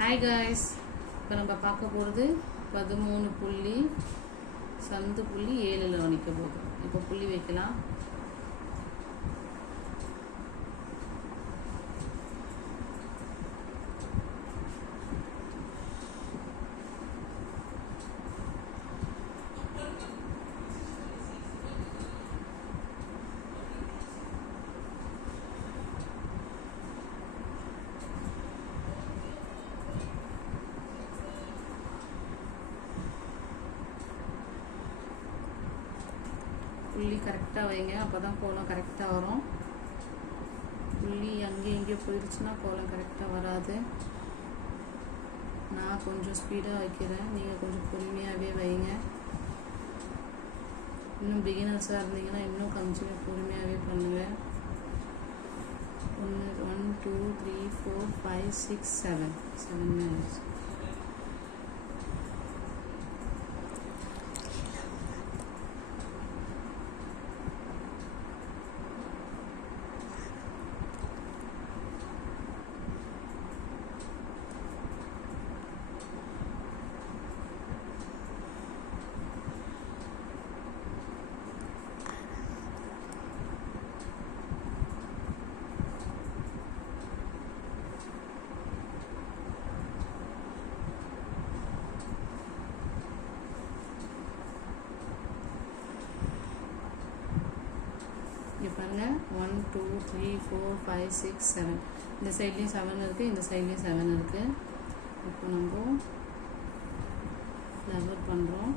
Hi guys, இப்போ நம்ம பார்க்க போகிறது 13 புள்ளி சந்து புள்ளி 7ல் நிற்க போகுது. இப்போ புள்ளி வைக்கலாம். புள்ளி கரெக்டாக வைங்க, அப்போ தான் கோலம் கரெக்டாக வரும். புள்ளி அங்கேயும் இங்கேயும் போயிடுச்சுன்னா கோலம் கரெக்டாக வராது. நான் கொஞ்சம் ஸ்பீடாக வைக்கிறேன், நீங்கள் கொஞ்சம் பொறுமையாகவே வைங்க. இன்னும் பிகினர்ஸாக இருந்தீங்கன்னா இன்னும் கொஞ்சம் பொறுமையாகவே பண்ணுங்கள். 1 2 3 4 5 6 7 minutes. இங்கே பாருங்கள், 1 2 3 4 5 6 7. இந்த சைட்லேயும் 7 இருக்குது, இந்த சைட்லேயும் 7 இருக்குது. இப்போ நம்ம ஃப்ளவர் பண்ணுறோம்.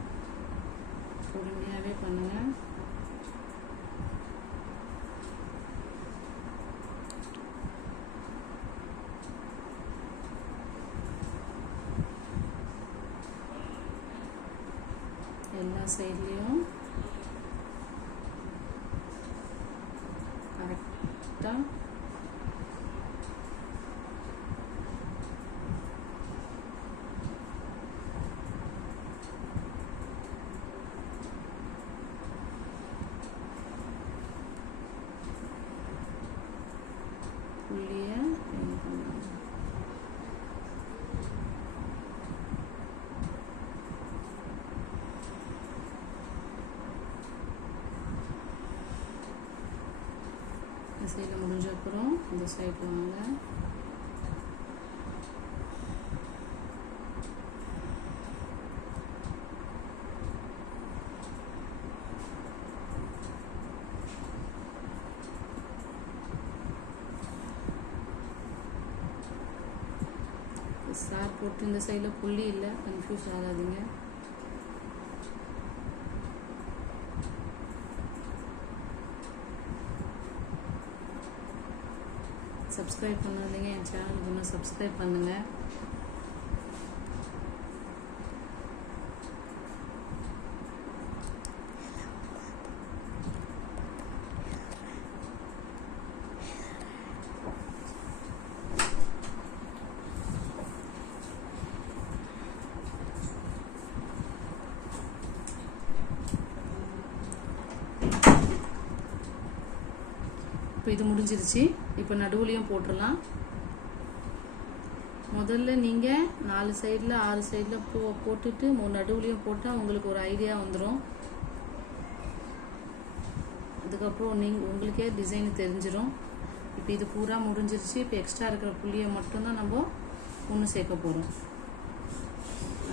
பொறுமையாகவே பண்ணுங்கள். எல்லா சைட்லேயும் கரெக்டாக புள்ளியை இந்த சைடில் முடிஞ்ச அப்புறம் இந்த சைடில் வாங்க. ஸ்டார் போட்டு இந்த சைடில் புள்ளி இல்லை, கன்ஃபியூஸ் ஆகாதீங்க. சப்ஸ்கிரைப் பண்ணாதீங்க, என் சேனலுக்கு இன்னும் சப்ஸ்கிரைப் பண்ணுங்கள். இப்போ இது முடிஞ்சிருச்சு. இப்போ நடுவுலையும் போட்டுடலாம். முதல்ல நீங்கள் 4 சைடில் 6 சைடில் போட்டுட்டு நடுவுலையும் போட்டால் உங்களுக்கு ஒரு ஐடியா வந்துடும். அதுக்கப்புறம் உங்களுக்கே டிசைன் தெரிஞ்சிடும். இப்போ இது பூரா முடிஞ்சிருச்சு. இப்போ எக்ஸ்ட்ரா இருக்கிற புள்ளியை மட்டும்தான் நம்ம ஒன்று சேர்க்க போகிறோம்.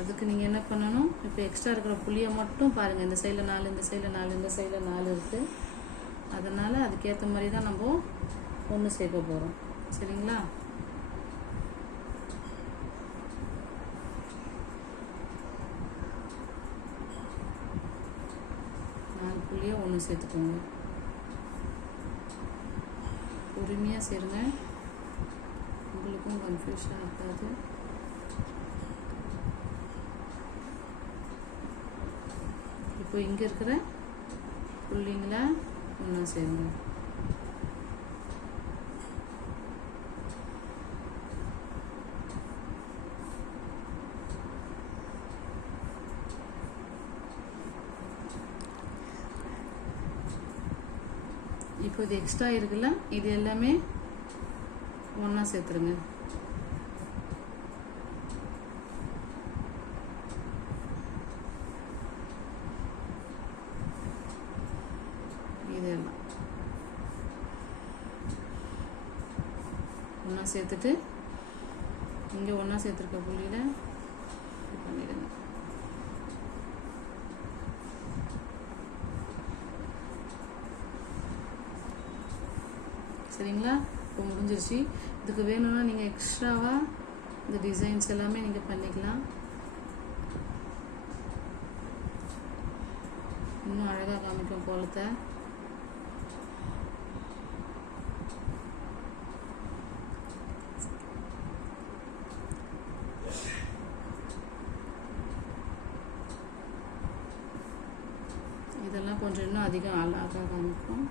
அதுக்கு நீங்கள் என்ன பண்ணணும், இப்போ எக்ஸ்ட்ரா இருக்கிற புள்ளியை மட்டும் பாருங்கள். இந்த சைடில் 4, இந்த சைடில் 4, இந்த சைடில் 4 இருக்குது. அதனால் அதுக்கேற்ற மாதிரி தான் நம்ம ஒன்று சேர்க்க போகிறோம். சரிங்களா? நாலு புள்ளியை ஒன்று சேர்த்துக்கோங்க. பொறுமையாக சேருங்க, உங்களுக்கும் கன்ஃபியூஷனாக இருக்காது. இப்போ இங்கே இருக்கிற புள்ளிங்களை ஒன்றா சேருங்க. இப்போ இது எக்ஸ்ட்ரா இருக்குல்ல, இது எல்லாமே ஒன்றா சேர்த்துருங்க. ஒன்றா சேர்த்துட்டு இங்கே ஒன்றா சேர்த்துருக்க புள்ளியில் பண்ணிடுங்க. சரிங்களா? இப்போ முடிஞ்சிருச்சு. இதுக்கு வேணும்னா நீங்கள் எக்ஸ்ட்ராவாக இந்த டிசைன்ஸ் எல்லாமே நீங்கள் பண்ணிக்கலாம். இன்னும் அழகாக காமிக்கும் கோலத்தை. இதெல்லாம் கொஞ்சம் இன்னும் அதிகம் அழகாக காமிக்கும்.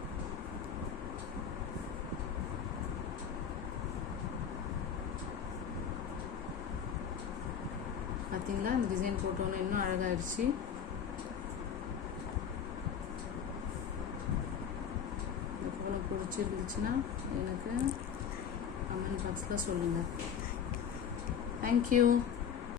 பார்த்தீங்களா? இந்த டிசைன் போட்டோன்னு இன்னும் அழகாகிடுச்சு. இந்த கோலம் பிடிச்சிருந்துச்சுன்னா எனக்கு கமெண்ட் பாக்ஸில் சொல்லுங்கள். தேங்க்யூ.